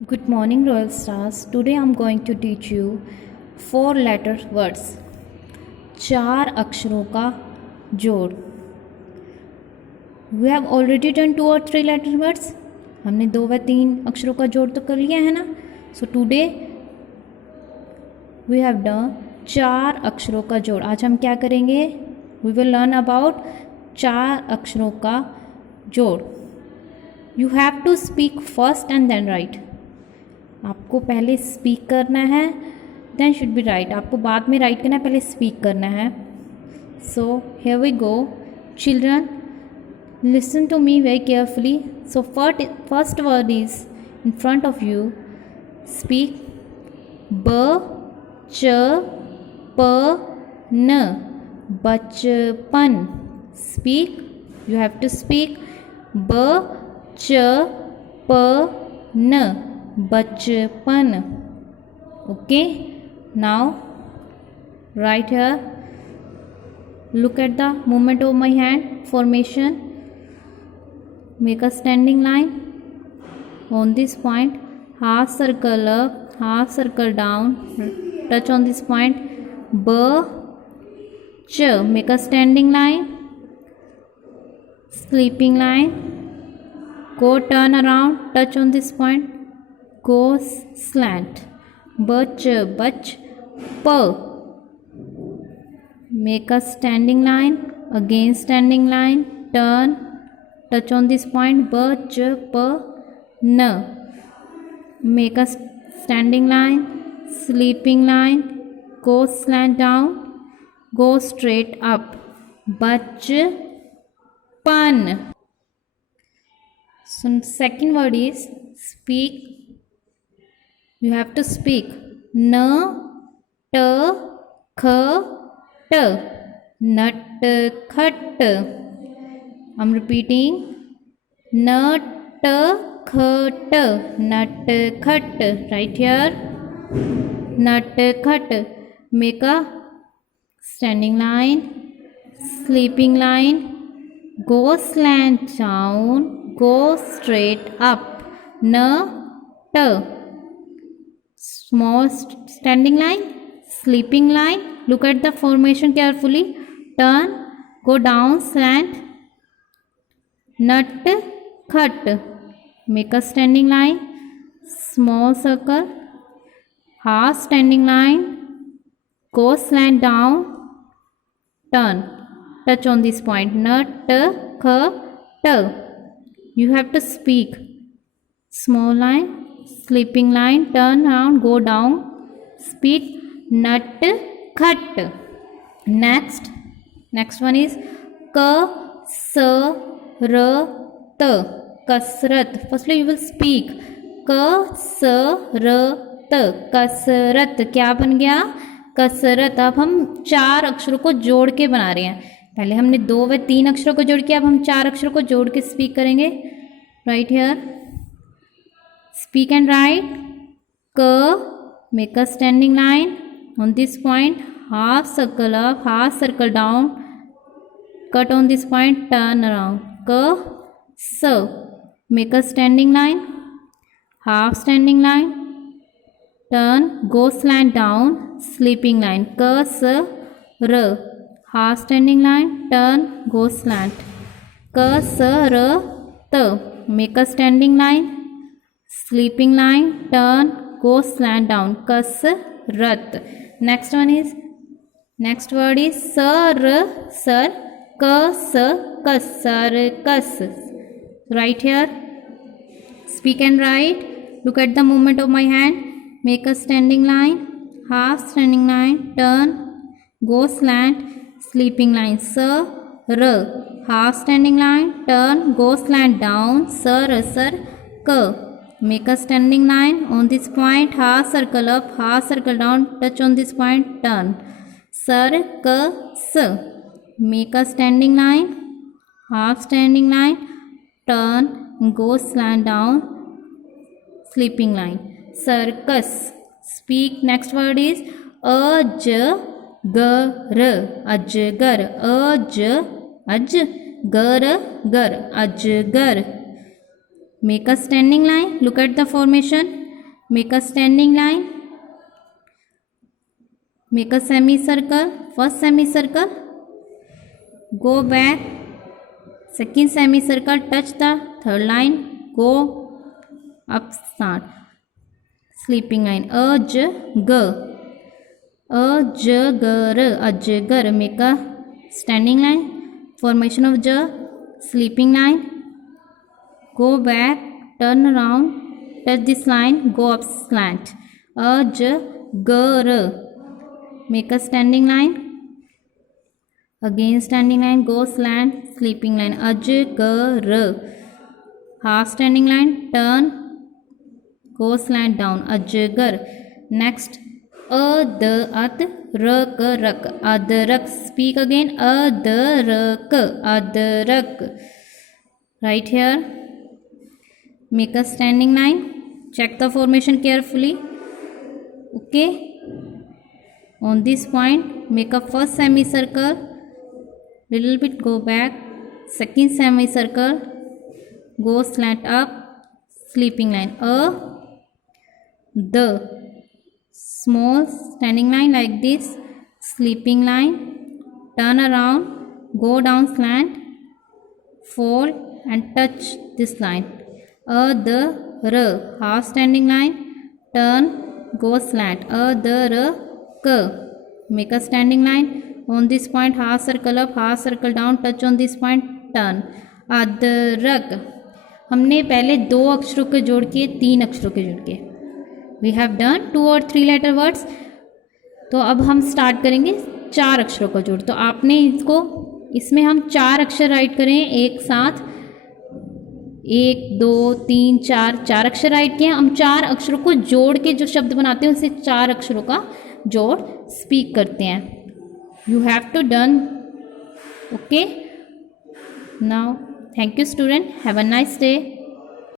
Good morning, Royal Stars. Today I'm going to teach you 4-letter words. 4 अक्षरों का जोड़. We have already done 2 or 3 letter words. हमने 2 व 3 अक्षरों का जोड़ तो कर लिया है ना. So today we have done 4 अक्षरों का जोड़. आज हम क्या करेंगे? We will learn about 4 अक्षरों का जोड़. You have to speak first and then write. आपको पहले स्पीक करना है, देन शुड बी राइट. आपको बाद में राइट करना है, पहले स्पीक करना है. So here we go. Children, listen to me very carefully. So first word is in front of you. Speak ब च प न, बचपन. Speak, you have to speak ब च प न, बचपन. Okay, now write here. Look at the movement of my hand. Formation. Make a standing line on this point. Half circle up, half circle down. Touch on this point. ब च, make a standing line. Sleeping line. Go turn around, touch on this point. Go slant. Bach, bach, p. Make a standing line. Again standing line. Turn. Touch on this point. Bach, p, n. Make a standing line. Sleeping line. Go slant down. Go straight up. Bach, pan. So second word is speak. You have to speak. N, t, k, t. Nut, khat. I'm repeating. N, t, k, t. Nut, khat. Right here. Nut, khat. Make a standing line. Sleeping line. Go slant down. Go straight up. N, t. Small standing line. Sleeping line. Look at the formation carefully. Turn. Go down. Slant. Nut, cut. Make a standing line. Small circle. Half standing line. Go slant down. Turn. Touch on this point. Nut, t. You have to speak. Small line, sleeping line, turn around, go down. Speak. Nut, cut. Next one is ka, sa, ra, ta. Kasrat. Firstly you will speak. Ka, sa, ra, ta. कसरत. क्या बन गया? कसरत. अब हम 4 अक्षरों को जोड़ के बना रहे हैं. पहले हमने 2 व 3 अक्षरों को जोड़ के, अब हम 4 अक्षरों को जोड़ के स्पीक करेंगे. Write here. Speak and write. क, make a standing line on this point. Half circle up, half circle down. Cut on this point. Turn around. क, स, make a standing line. Half standing line. Turn. Go slant down. Sleeping line. क, स, र. Half standing line. Turn. Go slant. Ka, sa, ra, ta. Make a standing line. Sleeping line. Turn. Go slant down. Kasrat. Next word is sar, sir. Ka, sa, kas, kas. Right here. Speak and write. Look at the movement of my hand. Make a standing line. Half standing line. Turn. Go slant. Sleeping line. Sir, r. Half standing line. Turn. Go slant down. Sir, sir, k. Make a standing line on this point. Half circle up, half circle down. Touch on this point. Turn. Sir, k, s. Make a standing line. Half standing line. Turn. Go slant down. Sleeping line. Circus. Speak. Next word is गर. अजगर. अजगर, गर. अजगर. Make a standing line. Look at the formation. Make a standing line. Make a semicircle. First semicircle. Go back. Second semicircle. Touch the third line. Go up. Start. Sleeping line. Ajgar. Ajgar. Ajgar. Make a standing line. Formation of j. Sleeping line. Go back. Turn around. Touch this line. Go up slant. Ajgar. Make a standing line. Again standing line. Go slant. Sleeping line. Ajgar. Half standing line. Turn. Go slant down. Ajgar. Next. Adrak. Adrak. Speak again. Adrak. Adrak. Right here. Make a standing line. Check the formation carefully. Okay. On this point, make a first semicircle. Little bit go back. Second semicircle. Go slant up. Sleeping line. The small standing line like this. Sleeping line. Turn around. Go down slant. Fold and touch this line. The half standing line. Turn. Go slant. The make a standing line. On this point, half circle up, half circle down. Touch on this point. Turn. अदरक. हमने पहले 2 अक्षरों के जोड़ के 3 अक्षरों के जोड़ के वी हैव डन 2 और 3 लेटर वर्ड्स. तो अब हम स्टार्ट करेंगे 4 अक्षरों का जोड़. तो आपने इसमें हम 4 अक्षर राइट करें एक साथ. 1 2 3 4 अक्षर राइट किए. हम 4 अक्षरों को जोड़ के जो शब्द बनाते हैं उसे 4 अक्षरों का जोड़ स्पीक करते हैं. You have to done. Okay. Now thank you student. Have a nice day.